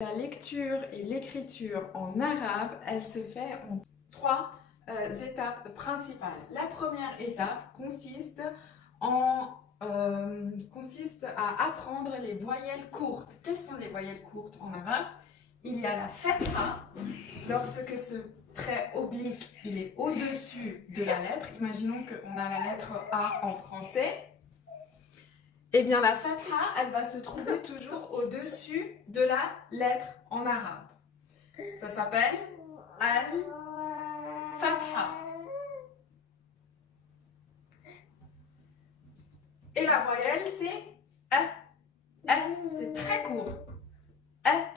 La lecture et l'écriture en arabe, elle se fait en trois étapes principales. La première étape consiste à apprendre les voyelles courtes. Quelles sont les voyelles courtes en arabe? Il y a la fatha, lorsque ce trait oblique il est au-dessus de la lettre. Imaginons qu'on a la lettre A en français. Eh bien, la fatha, elle va se trouver toujours au-dessus de la lettre en arabe. Ça s'appelle al-fatha. Et la voyelle, c'est A. C'est très court. A.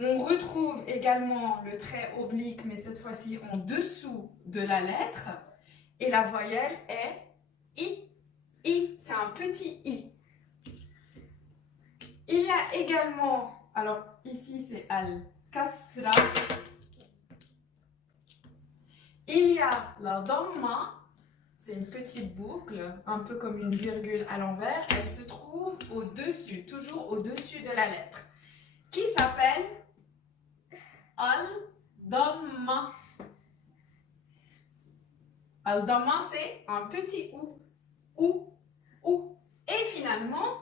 On retrouve également le trait oblique, mais cette fois-ci en dessous de la lettre. Et la voyelle est I. I, c'est un petit I. Il y a également, alors ici c'est al-kasra. Il y a la damma, c'est une petite boucle, un peu comme une virgule à l'envers. Elle se trouve au-dessus, toujours au-dessus de la lettre, qui s'appelle al-damma. Al-damma, c'est un petit ou. Ou. Et finalement,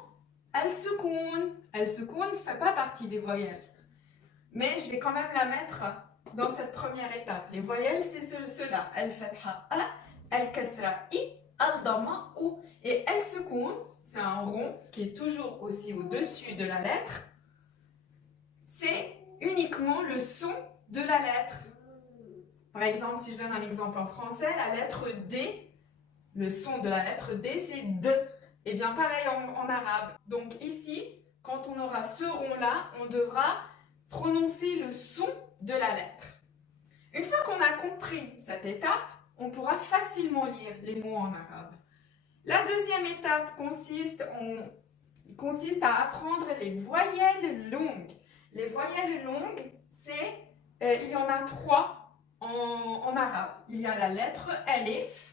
al-sukoun. Al-sukoun ne fait pas partie des voyelles. Mais je vais quand même la mettre dans cette première étape. Les voyelles, c'est cela. Al-fatha A, al-kasra I, al-damma ou. Et al-sukoun, c'est un rond qui est toujours aussi au-dessus de la lettre. C'est uniquement le son de la lettre. Par exemple, si je donne un exemple en français, la lettre D, le son de la lettre D, c'est D. Et bien pareil en arabe. Donc ici, quand on aura ce rond-là, on devra prononcer le son de la lettre. Une fois qu'on a compris cette étape, on pourra facilement lire les mots en arabe. La deuxième étape consiste à apprendre les voyelles longues. Les voyelles longues, il y en a trois en arabe. Il y a la lettre Alif.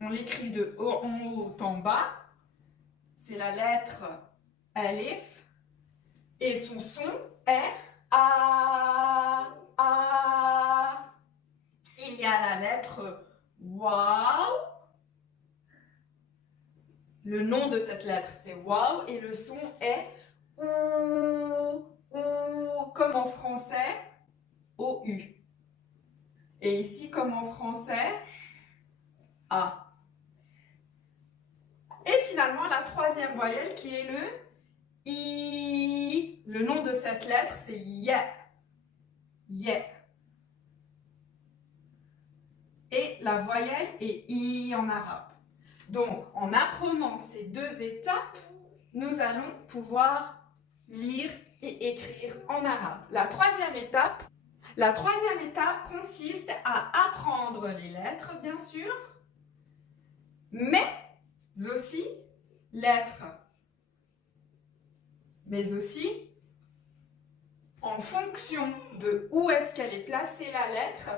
On l'écrit de haut en haut en bas. C'est la lettre Alif. Et son son est A. Il y a la lettre Waw. Le nom de cette lettre, c'est Waw. Et le son est OU. Comme en français, OU. Et ici, comme en français, A. Et finalement, la troisième voyelle qui est le I. Le nom de cette lettre, c'est Ya. Ya. Et la voyelle est I en arabe. Donc, en apprenant ces deux étapes, nous allons pouvoir lire et écrire en arabe. La troisième étape consiste à apprendre les lettres, bien sûr, mais aussi en fonction de où est-ce qu'elle est placée la lettre,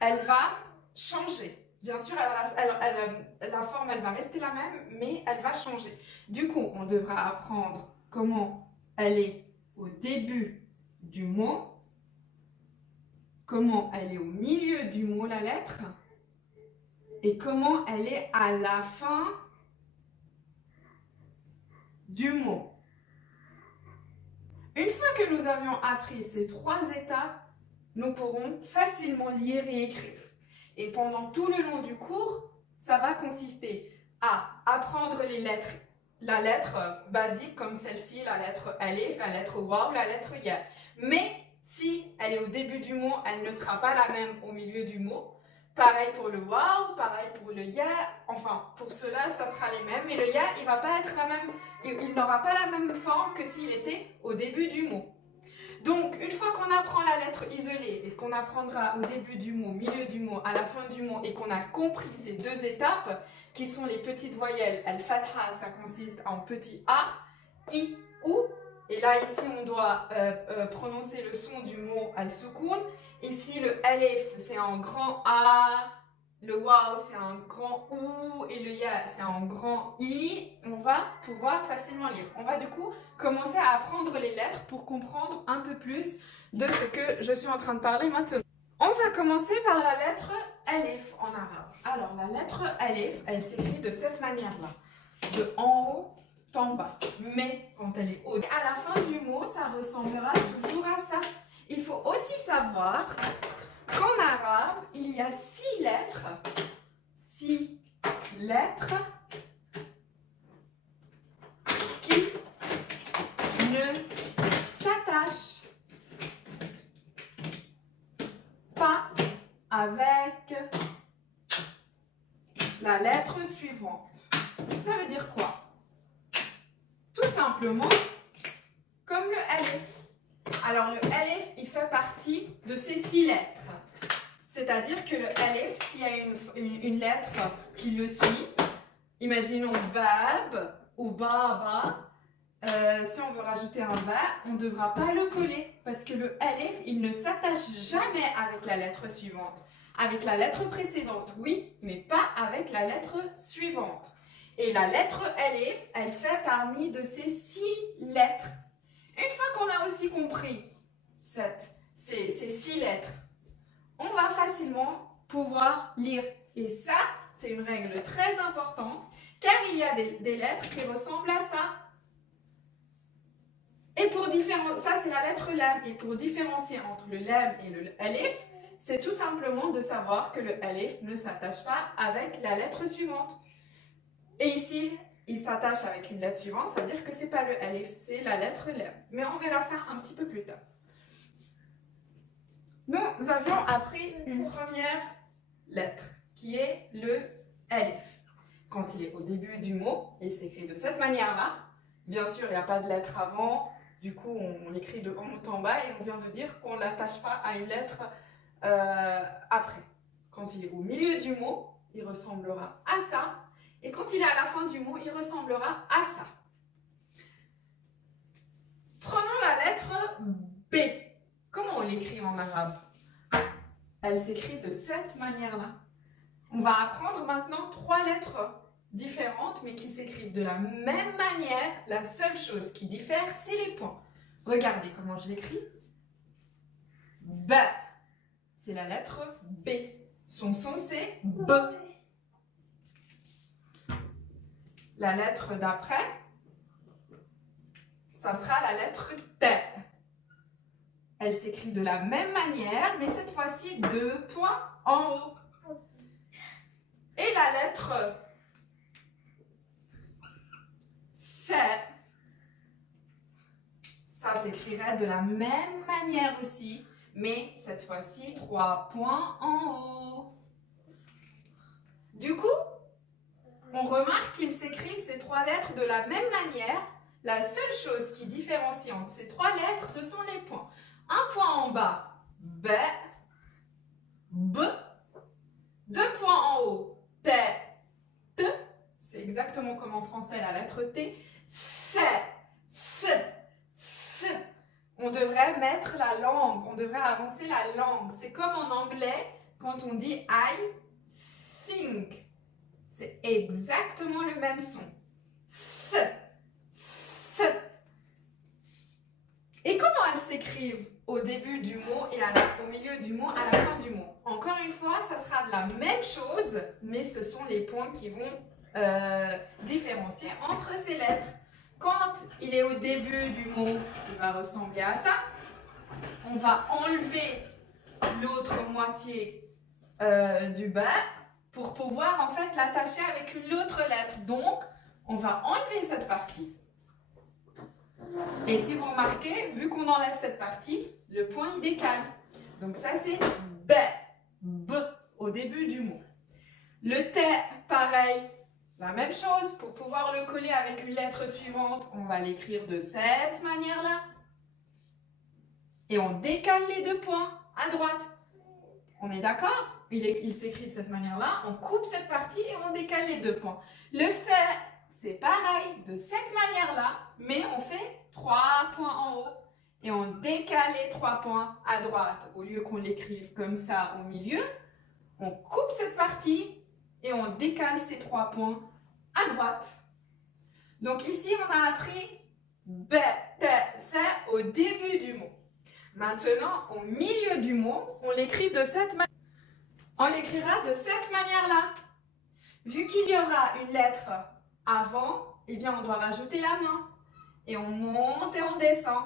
elle va changer. Bien sûr, la forme, elle va rester la même, mais elle va changer. Du coup, on devra apprendre comment elle est au début du mot, comment elle est au milieu du mot, la lettre, et comment elle est à la fin du mot. Une fois que nous avions appris ces trois étapes, nous pourrons facilement lire et écrire. Et pendant tout le long du cours, ça va consister à apprendre les lettres, la lettre basique comme celle-ci, la lettre Alif, la lettre Waw, la lettre Ya. Mais si elle est au début du mot, elle ne sera pas la même au milieu du mot. Pareil pour le Waw, pareil pour le Ya, enfin pour cela ça sera les mêmes, mais le Ya il va pas être la même, il n'aura pas la même forme que s'il était au début du mot. Donc une fois qu'on apprend la lettre isolée et qu'on apprendra au début du mot, au milieu du mot, à la fin du mot et qu'on a compris ces deux étapes qui sont les petites voyelles, al-fatha ça consiste en petit A, I, OU. Et là, ici, on doit prononcer le son du mot al-sukoun. Ici, le alif, c'est en grand A, le waouh c'est un grand OU et le ya c'est un grand I, on va pouvoir facilement lire. On va du coup commencer à apprendre les lettres pour comprendre un peu plus de ce que je suis en train de parler maintenant. On va commencer par la lettre Alif en arabe. Alors la lettre Alif, elle s'écrit de cette manière-là, de en haut en bas. Mais quand elle est haute, à la fin du mot, ça ressemblera toujours à ça. Il faut aussi savoir qu'en arabe, il y a 6 lettres. 6 lettres qui ne s'attachent pas avec la lettre suivante. Ça veut dire quoi? Tout simplement comme le alif. Alors le alif, il fait partie de ces 6 lettres. C'est-à-dire que le alif, s'il y a une lettre qui le suit, imaginons bab ou baba, si on veut rajouter un ba, on ne devra pas le coller parce que le alif, il ne s'attache jamais avec la lettre suivante. Avec la lettre précédente, oui, mais pas avec la lettre suivante. Et la lettre alif, elle fait parmi de ces 6 lettres. Une fois qu'on a aussi compris ces 6 lettres, on va facilement pouvoir lire. Et ça, c'est une règle très importante, car il y a des lettres qui ressemblent à ça. Et pour différencier, ça c'est la lettre lam. Et pour différencier entre le lam et le alif, c'est tout simplement de savoir que le alif ne s'attache pas avec la lettre suivante. Et ici, il s'attache avec une lettre suivante, ça veut dire que ce n'est pas le alif, c'est la lettre lam. Mais on verra ça un petit peu plus tard. Nous avions appris une première lettre, qui est le alif. Quand il est au début du mot, il s'écrit de cette manière-là. Bien sûr, il n'y a pas de lettre avant, du coup on l'écrit de haut en bas et on vient de dire qu'on ne l'attache pas à une lettre après. Quand il est au milieu du mot, il ressemblera à ça. Et quand il est à la fin du mot, il ressemblera à ça. Prenons la lettre B. Comment on l'écrit en arabe? Elle s'écrit de cette manière-là. On va apprendre maintenant 3 lettres différentes, mais qui s'écrivent de la même manière. La seule chose qui diffère, c'est les points. Regardez comment je l'écris. B. C'est la lettre B. Son son, c'est B. La lettre d'après, ça sera la lettre T. Elle s'écrit de la même manière, mais cette fois-ci 2 points en haut. Et la lettre F, ça s'écrirait de la même manière aussi, mais cette fois-ci 3 points en haut. Du coup, on remarque qu'ils s'écrivent ces 3 lettres de la même manière. La seule chose qui différencie entre ces 3 lettres, ce sont les points. Un point en bas, B, B. 2 points en haut, T, T. C'est exactement comme en français la lettre T. F, F, F. On devrait mettre la langue, on devrait avancer la langue. C'est comme en anglais quand on dit I think. C'est exactement le même son. F, F. Et comment elles s'écrivent au début du mot et au milieu du mot, à la fin du mot? Encore une fois, ça sera de la même chose, mais ce sont les points qui vont différencier entre ces lettres. Quand il est au début du mot, il va ressembler à ça. On va enlever l'autre moitié du bas pour pouvoir en fait l'attacher avec une autre lettre. Donc, on va enlever cette partie. Et si vous remarquez, vu qu'on enlève cette partie, le point il décale. Donc ça c'est B, B au début du mot. Le T, pareil, la même chose. Pour pouvoir le coller avec une lettre suivante, on va l'écrire de cette manière-là. Et on décale les 2 points à droite. On est d'accord? Il s'écrit de cette manière-là. On coupe cette partie et on décale les 2 points. Le F, c'est pareil, de cette manière-là, mais on fait 3 points en haut. Et on décale les 3 points à droite. Au lieu qu'on l'écrive comme ça au milieu, On coupe cette partie et on décale ces 3 points à droite. Donc ici, on a appris B, T, C au début du mot. Maintenant, au milieu du mot, on l'écrit de cette manière. On l'écrira de cette manière-là. Vu qu'il y aura une lettre avant, eh bien, on doit rajouter la main. Et on monte et on descend.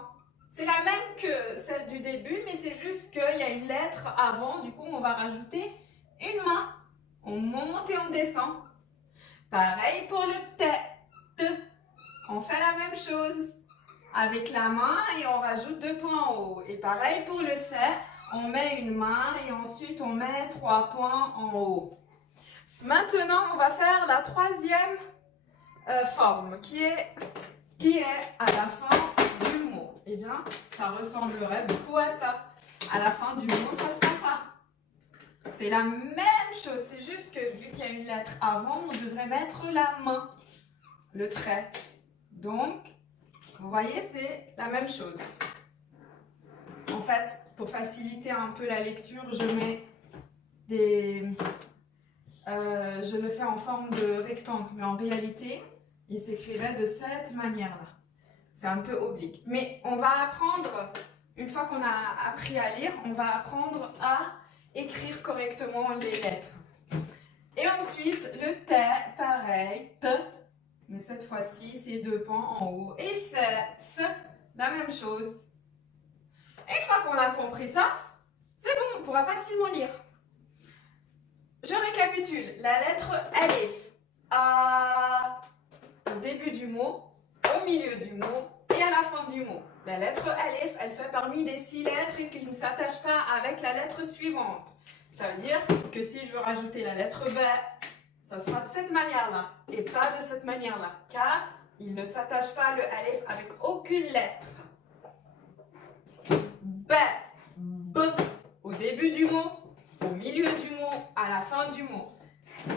C'est la même que celle du début, mais c'est juste qu'il y a une lettre avant. Du coup, on va rajouter une main. On monte et on descend. Pareil pour le T. T. On fait la même chose avec la main et on rajoute 2 points en haut. Et pareil pour le C. On met une main et ensuite on met 3 points en haut. Maintenant, on va faire la troisième forme qui est à la fin du mot. Eh bien, ça ressemblerait beaucoup à ça. À la fin du mot, ça sera ça. C'est la même chose, c'est juste que vu qu'il y a une lettre avant, on devrait mettre la main, le trait. Donc, vous voyez, c'est la même chose. En fait, pour faciliter un peu la lecture, je mets je le fais en forme de rectangle, mais en réalité, il s'écrirait de cette manière-là. C'est un peu oblique. Mais on va apprendre, une fois qu'on a appris à lire, on va apprendre à écrire correctement les lettres. Et ensuite, le T, pareil, T, mais cette fois-ci, c'est 2 points en haut. Et F, la même chose. Une fois qu'on a compris ça, c'est bon, on pourra facilement lire. Je récapitule. La lettre Alif, au début du mot, au milieu du mot et à la fin du mot. La lettre Alif, elle fait parmi des 6 lettres et qui ne s'attachent pas avec la lettre suivante. Ça veut dire que si je veux rajouter la lettre B, ça sera de cette manière-là et pas de cette manière-là, car il ne s'attache pas le Alif avec aucune lettre. B, B, au début du mot, au milieu du mot, à la fin du mot.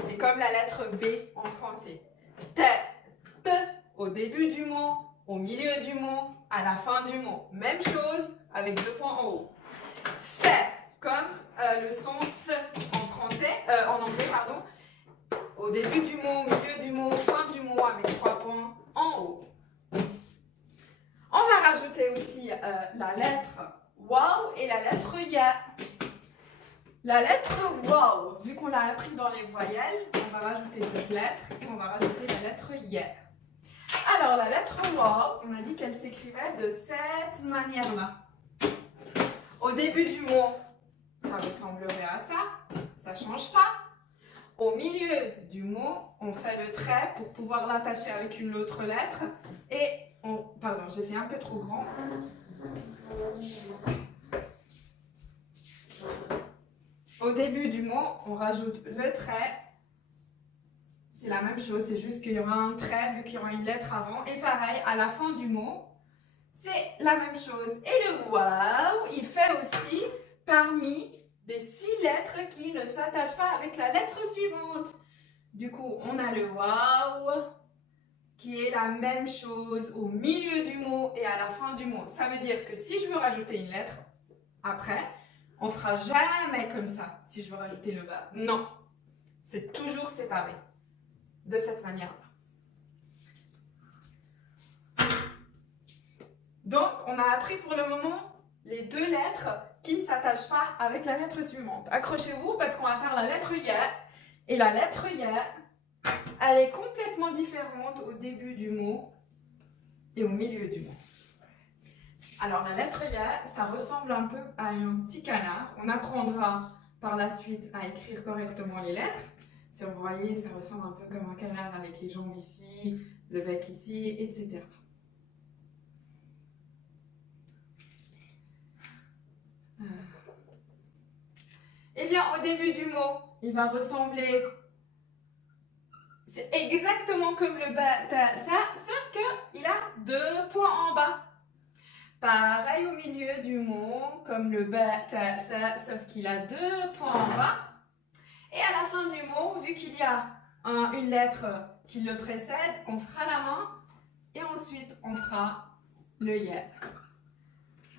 C'est comme la lettre B en français. T, T, au début du mot, au milieu du mot, à la fin du mot. Même chose avec 2 points en haut. C, comme le son S en français, en anglais, pardon. Au début du mot, au milieu du mot, fin du mot, avec 3 points en haut. On va rajouter aussi la lettre Waouh et la lettre Ya. La lettre Waouh, vu qu'on l'a appris dans les voyelles, on va rajouter cette lettre et on va rajouter la lettre Ya. Alors, la lettre Waouh, on a dit qu'elle s'écrivait de cette manière-là. Au début du mot, ça ressemblerait à ça, ça ne change pas. Au milieu du mot, on fait le trait pour pouvoir l'attacher avec une autre lettre et on... Pardon, j'ai fait un peu trop grand. Au début du mot, on rajoute le trait. C'est la même chose, c'est juste qu'il y aura un trait vu qu'il y aura une lettre avant. Et pareil, à la fin du mot, c'est la même chose. Et le waouh, il fait aussi parmi des 6 lettres qui ne s'attachent pas avec la lettre suivante. Du coup, on a le waouh qui est la même chose au milieu du mot et à la fin du mot. Ça veut dire que si je veux rajouter une lettre, après, on ne fera jamais comme ça, si je veux rajouter le bas. Non, c'est toujours séparé, de cette manière-là. Donc, on a appris pour le moment les 2 lettres qui ne s'attachent pas avec la lettre suivante. Accrochez-vous parce qu'on va faire la lettre Ya. Et la lettre Ya, elle est complètement différente au début du mot et au milieu du mot. Alors la lettre Ya, ça ressemble un peu à un petit canard. On apprendra par la suite à écrire correctement les lettres. Si vous voyez, ça ressemble un peu comme un canard avec les jambes ici, le bec ici, etc. Eh bien, au début du mot, il va ressembler... C'est exactement comme le ba, ta, ça, sauf qu'il a 2 points en bas. Pareil au milieu du mot, comme le ba, ta, ça, sauf qu'il a 2 points en bas. Et à la fin du mot, vu qu'il y a une lettre qui le précède, on fera la main et ensuite on fera le ya.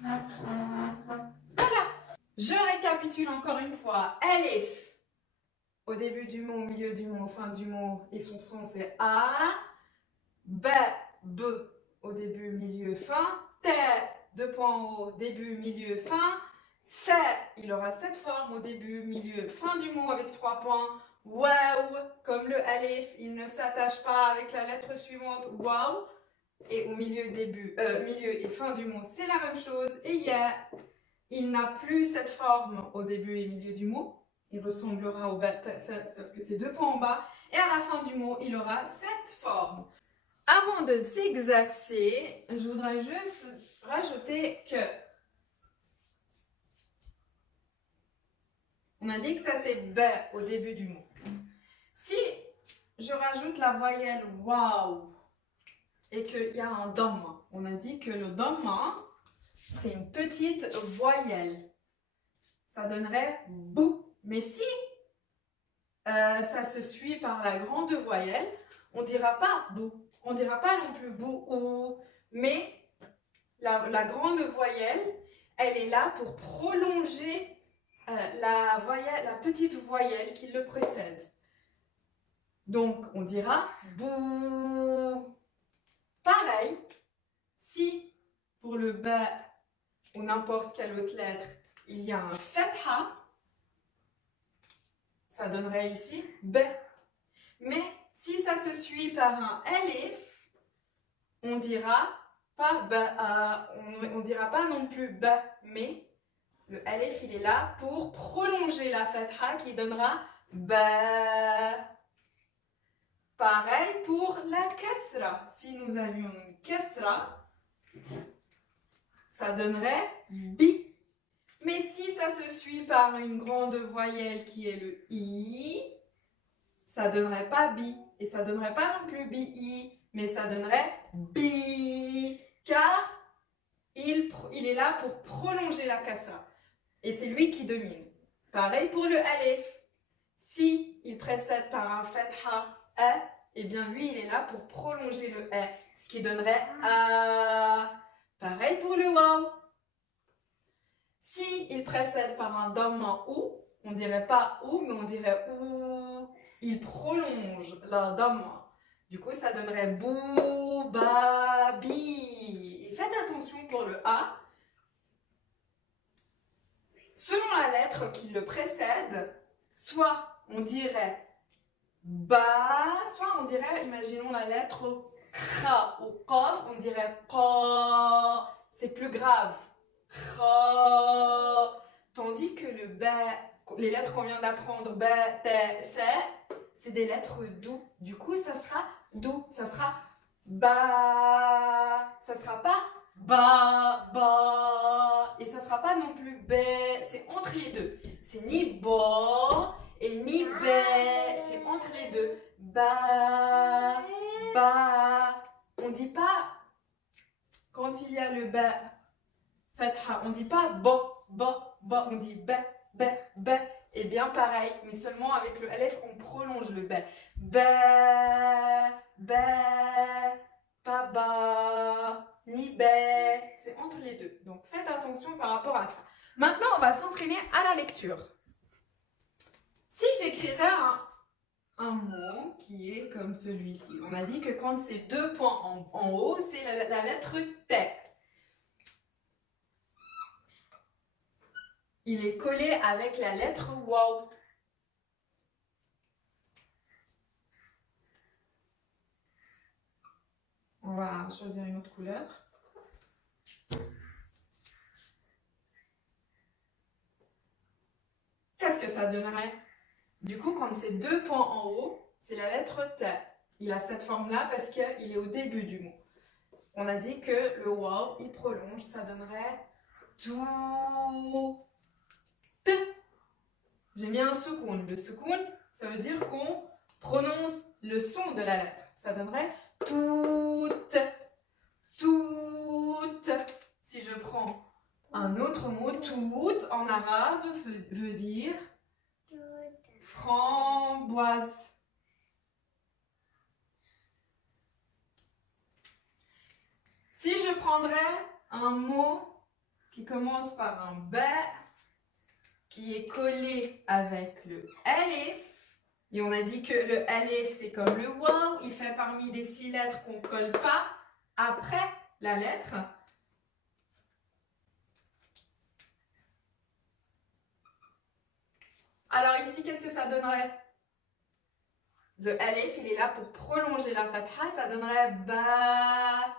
Voilà. Je récapitule encore une fois. Alif, au début du mot, au milieu du mot, fin du mot, et son son c'est A. B, B, au début, milieu, fin. T, deux points en haut, début, milieu, fin. C, il aura cette forme au début, milieu, fin du mot avec 3 points. Waouh, comme le alif, il ne s'attache pas avec la lettre suivante. Waouh. Et au milieu, milieu et fin du mot, c'est la même chose. Et yeah, il n'a plus cette forme au début et milieu du mot. Il ressemblera au bas, sauf que c'est 2 points en bas. Et à la fin du mot, il aura cette forme. Avant de s'exercer, je voudrais juste rajouter que on a dit que ça c'est B au début du mot. Si je rajoute la voyelle wow et qu'il y a un dom, on a dit que le dom, c'est une petite voyelle. Ça donnerait bou. Mais si ça se suit par la grande voyelle, on ne dira pas bou. On ne dira pas non plus bou ou. Mais la grande voyelle, elle est là pour prolonger la petite voyelle qui le précède. Donc, on dira bou. Pareil, si pour le B ou n'importe quelle autre lettre, il y a un fatha, ça donnerait ici B. Mais si ça se suit par un alif, on dira pas ba, on dira pas non plus ba, mais le alif il est là pour prolonger la fatha qui donnera ba. Pareil pour la kasra. Si nous avions une kasra, ça donnerait bi. Mais si ça se suit par une grande voyelle qui est le i, ça donnerait pas bi. Et ça donnerait pas non plus bi, mais ça donnerait bi. Car il est là pour prolonger la kasra. Et c'est lui qui domine. Pareil pour le alif. Si il précède par un fatha a, et bien lui il est là pour prolonger le a, ce qui donnerait a. Pareil pour le waw. Si il précède par un dhamma ou, on dirait pas ou, mais on dirait ou. Il prolonge la dhamma. Du coup, ça donnerait bou, ba, bi. Et faites attention pour le a. Selon la lettre qui le précède, soit on dirait ba, soit on dirait, imaginons la lettre kha ou qaf, on dirait qa. C'est plus grave. Kha. Tandis que le ba, les lettres qu'on vient d'apprendre, ba, ta, sa, c'est des lettres doux. Du coup, ça sera doux. Ça sera ba. Ça sera pas ba, ba. Et ça sera pas non plus ba. C'est entre les deux. C'est ni ba et ni ba. C'est entre les deux. Ba, ba. On dit pas, quand il y a le ba, fatha, on dit pas ba, ba, ba. On dit ba, ba, ba. Et bien pareil, mais seulement avec le alef, on prolonge le ba. Ba, ba, pas ba, ni ba. C'est entre les deux. Donc faites attention par rapport à ça. Maintenant, on va s'entraîner à la lecture. Si j'écrirais un mot qui est comme celui-ci, on a dit que quand c'est 2 points en haut, c'est la lettre T. Il est collé avec la lettre waw. On va choisir une autre couleur. Qu'est-ce que ça donnerait? Du coup, quand c'est 2 points en haut, c'est la lettre T. Il a cette forme-là parce qu'il est au début du mot. On a dit que le waw, il prolonge, ça donnerait tout. J'ai mis un soukoun. Le soukoun, ça veut dire qu'on prononce le son de la lettre. Ça donnerait toute. Toute. Si je prends un autre mot, tout en arabe veut dire framboise. Si je prendrais un mot qui commence par un ba, qui est collé avec le alif, Et on a dit que le alif, c'est comme le waw, il fait parmi des 6 lettres qu'on ne colle pas après la lettre. Alors ici, qu'est-ce que ça donnerait? Le alif, il est là pour prolonger la fatha, ça donnerait ba,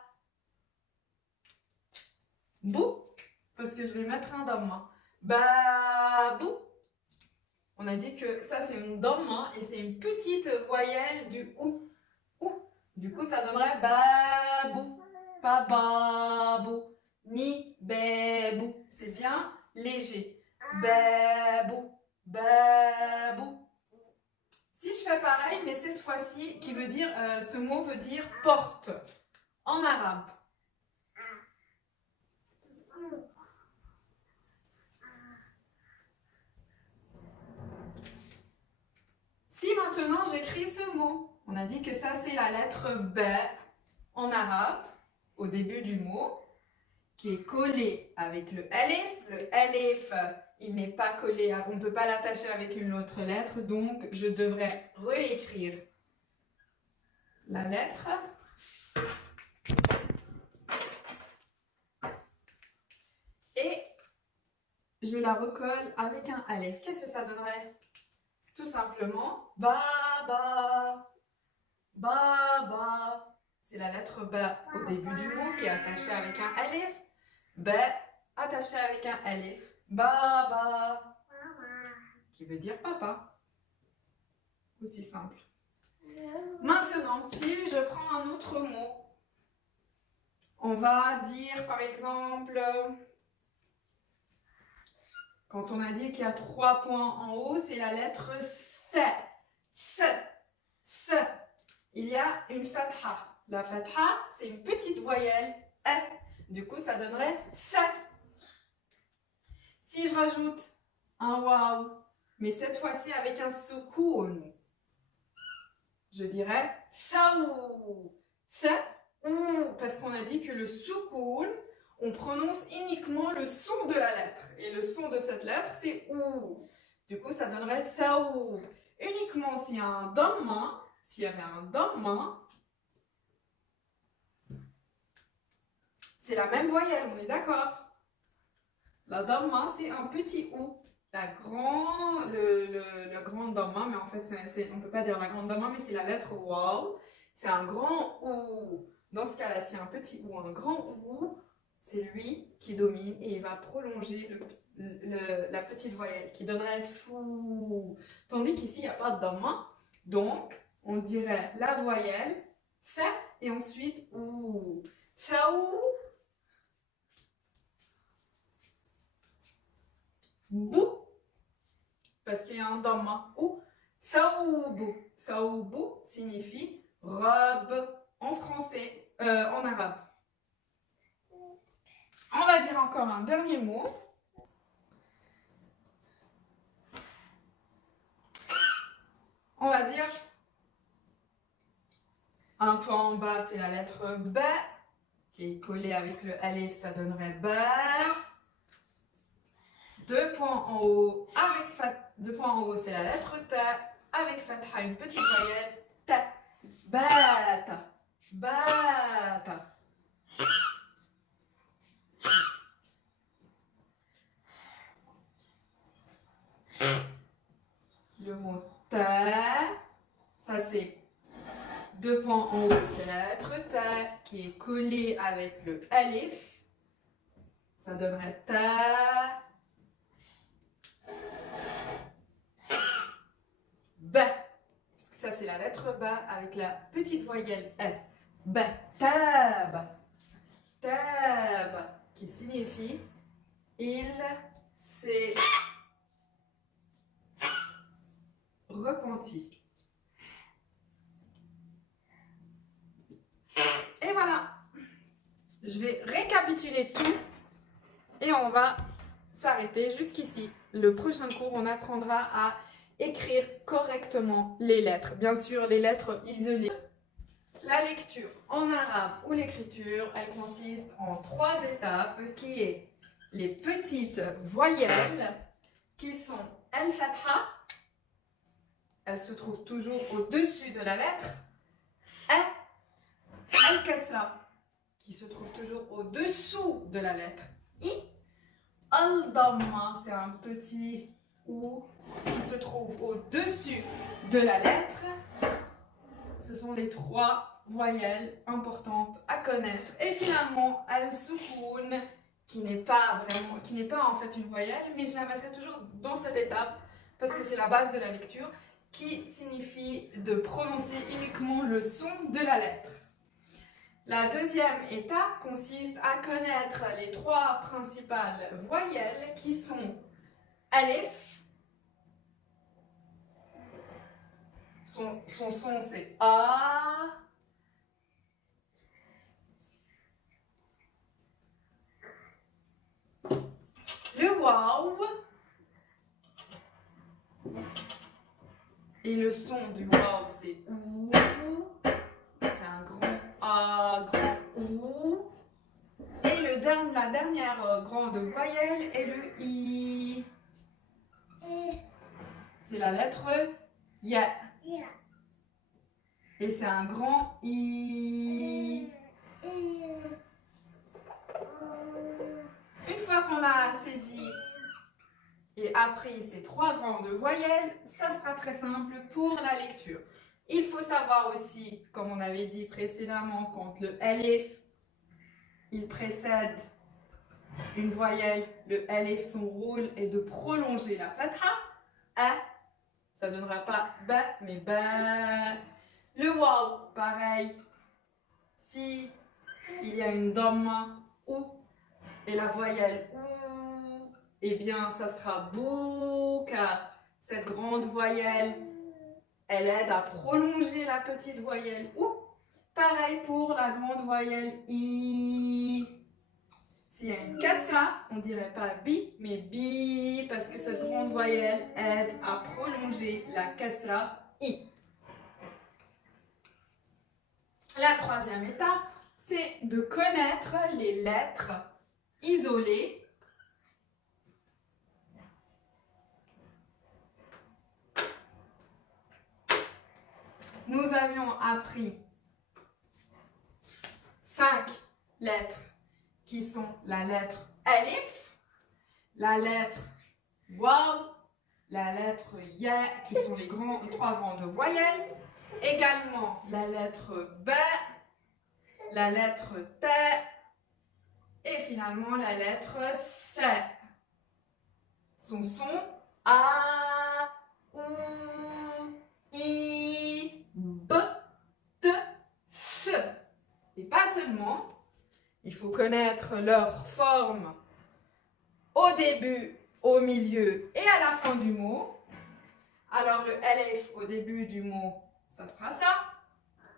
bou, parce que je vais mettre un damma. Ba, bou. On a dit que ça, c'est une damma et c'est une petite voyelle du ou. Ou. Du coup, ça donnerait ba, bou, pas ba, bou, ni be, bou. C'est bien léger. Be, bou, be, bou. Si je fais pareil, mais cette fois-ci, qui veut dire, ce mot veut dire porte en arabe. Si maintenant j'écris ce mot, on a dit que ça c'est la lettre B en arabe, au début du mot, qui est collée avec le alif. Le alif, il n'est pas collé, on ne peut pas l'attacher avec une autre lettre, donc je devrais réécrire la lettre. Et je la recolle avec un alif. Qu'est-ce que ça donnerait? Tout simplement, ba, ba, ba, ba. C'est la lettre B au début du mot qui est attachée avec un alif. B attaché avec un alif. Ba, ba, qui veut dire papa. Aussi simple. Maintenant, si je prends un autre mot, on va dire par exemple, quand on a dit qu'il y a 3 points en haut, c'est la lettre S. S. S. Il y a une fatha. La fatha, c'est une petite voyelle E. Du coup, ça donnerait S. Si je rajoute un waw, mais cette fois-ci avec un soukoun, je dirais saou. Saou. Parce qu'on a dit que le soukoun, on prononce uniquement le son de la lettre. Et le son de cette lettre, c'est ou. Du coup, ça donnerait saou. Uniquement s'il y a un damma, s'il y avait un damma, c'est la même voyelle, on est d'accord? La damma, c'est un petit ou. Le grand damma, mais en fait, on ne peut pas dire la grande damma, mais c'est la lettre waw. C'est un grand ou. Dans ce cas-là, s'il y a un petit ou, un grand ou, c'est lui qui domine et il va prolonger la petite voyelle qui donnerait fou. Tandis qu'ici, il n'y a pas de damma. Donc, on dirait la voyelle sa et ensuite ou. Saou. Bou. Parce qu'il y a un damma ou. Saoubou. Saoubou signifie robe en français, en arabe. On va dire encore un dernier mot. On va dire un point en bas, c'est la lettre B, qui est collée avec le alif, ça donnerait B. 2 points en haut, c'est la lettre T, avec fatha, une petite voyelle, T. Bata, bata. Le mot ta, ça c'est 2 points en haut, c'est la lettre ta qui est collée avec le alif. Ça donnerait ta. Ba. Parce que ça c'est la lettre ba avec la petite voyelle L. Ba. Tab. Tab. Qui signifie il s'est repenti. Et voilà. Je vais récapituler tout et on va s'arrêter jusqu'ici. Le prochain cours, on apprendra à écrire correctement les lettres. Bien sûr, les lettres isolées. La lecture en arabe ou l'écriture, elle consiste en 3 étapes qui est les petites voyelles qui sont al-fatha, elle se trouve toujours au-dessus de la lettre A. Al-Kasra, qui se trouve toujours au-dessous de la lettre I. Al-Damma, c'est un petit OU qui se trouve au-dessus de la lettre. Ce sont les trois voyelles importantes à connaître. Et finalement, Al-Sukun, qui n'est pas en fait une voyelle, mais je la mettrai toujours dans cette étape parce que c'est la base de la lecture, qui signifie de prononcer uniquement le son de la lettre. La deuxième étape consiste à connaître les trois principales voyelles qui sont Alif. Son son c'est A. Le Waw. Et le son du Waw c'est OU. C'est un grand A, grand OU. Et la dernière grande voyelle est le I. C'est la lettre Ya. Et c'est un grand I. Une fois qu'on a saisi et appris ces trois grandes voyelles, ça sera très simple pour la lecture. Il faut savoir aussi, comme on avait dit précédemment, quand le Alif, il précède une voyelle, le Alif, son rôle est de prolonger la Fatha. A, ça ne donnera pas Ba, mais Ba. Le Waw, pareil. Si il y a une Damma ou et la voyelle OU, eh bien, ça sera BOU, car cette grande voyelle, elle aide à prolonger la petite voyelle OU. Pareil pour la grande voyelle I. S'il y a une kasra, on ne dirait pas bi, mais bi, parce que cette grande voyelle aide à prolonger la kasra I. La troisième étape, c'est de connaître les lettres isolées nous avions appris 5 lettres qui sont la lettre Alif, la lettre Waw, la lettre Ya, qui sont les trois grandes voyelles, également la lettre Ba, la lettre Ta et finalement la lettre S. Son son A, OU, I, B, T, S. Et pas seulement, il faut connaître leur forme au début, au milieu et à la fin du mot. Alors le Alif au début du mot, ça sera ça.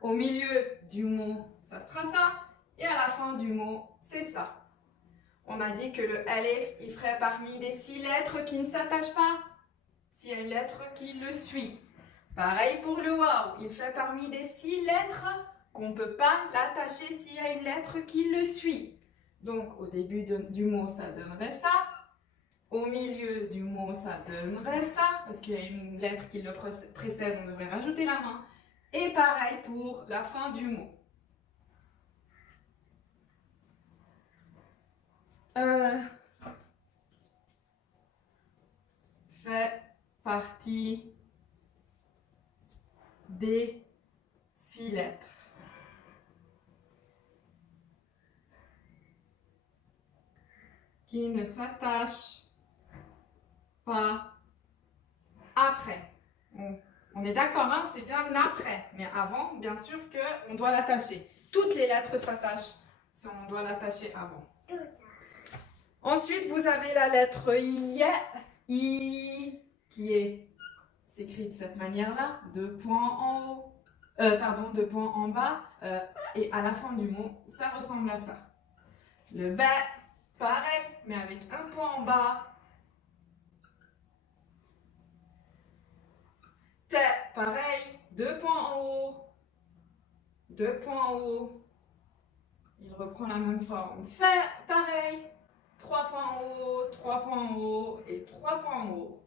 Au milieu du mot, ça sera ça. Et à la fin du mot, c'est ça. On a dit que le Alif, il ferait parmi des 6 lettres qui ne s'attachent pas. S'il y a une lettre qui le suit. Pareil pour le Waw, il fait parmi des 6 lettres qu'on ne peut pas l'attacher s'il y a une lettre qui le suit. Donc au début du mot, ça donnerait ça. Au milieu du mot, ça donnerait ça. Parce qu'il y a une lettre qui le précède, on devrait rajouter la main. Et pareil pour la fin du mot. Fait partie des 6 lettres. Qui ne s'attachent pas après. On est d'accord, hein, c'est bien après. Mais avant, bien sûr qu'on doit l'attacher. Toutes les lettres s'attachent si on doit l'attacher avant. Ensuite, vous avez la lettre I, qui s'écrit de cette manière-là, 2 points en haut, 2 points en bas, et à la fin du mot, ça ressemble à ça. Le Ba, pareil, mais avec 1 point en bas. T, pareil, 2 points en haut, 2 points en haut. Il reprend la même forme. Fait, pareil. 3 points en haut, 3 points en haut et 3 points en haut.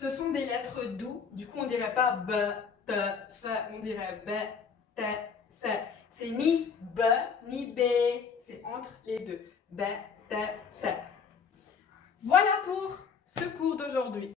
Ce sont des lettres doux, du coup on dirait pas b, t, f, on dirait b, t, f. C'est ni b ni b, c'est entre les deux. B, t,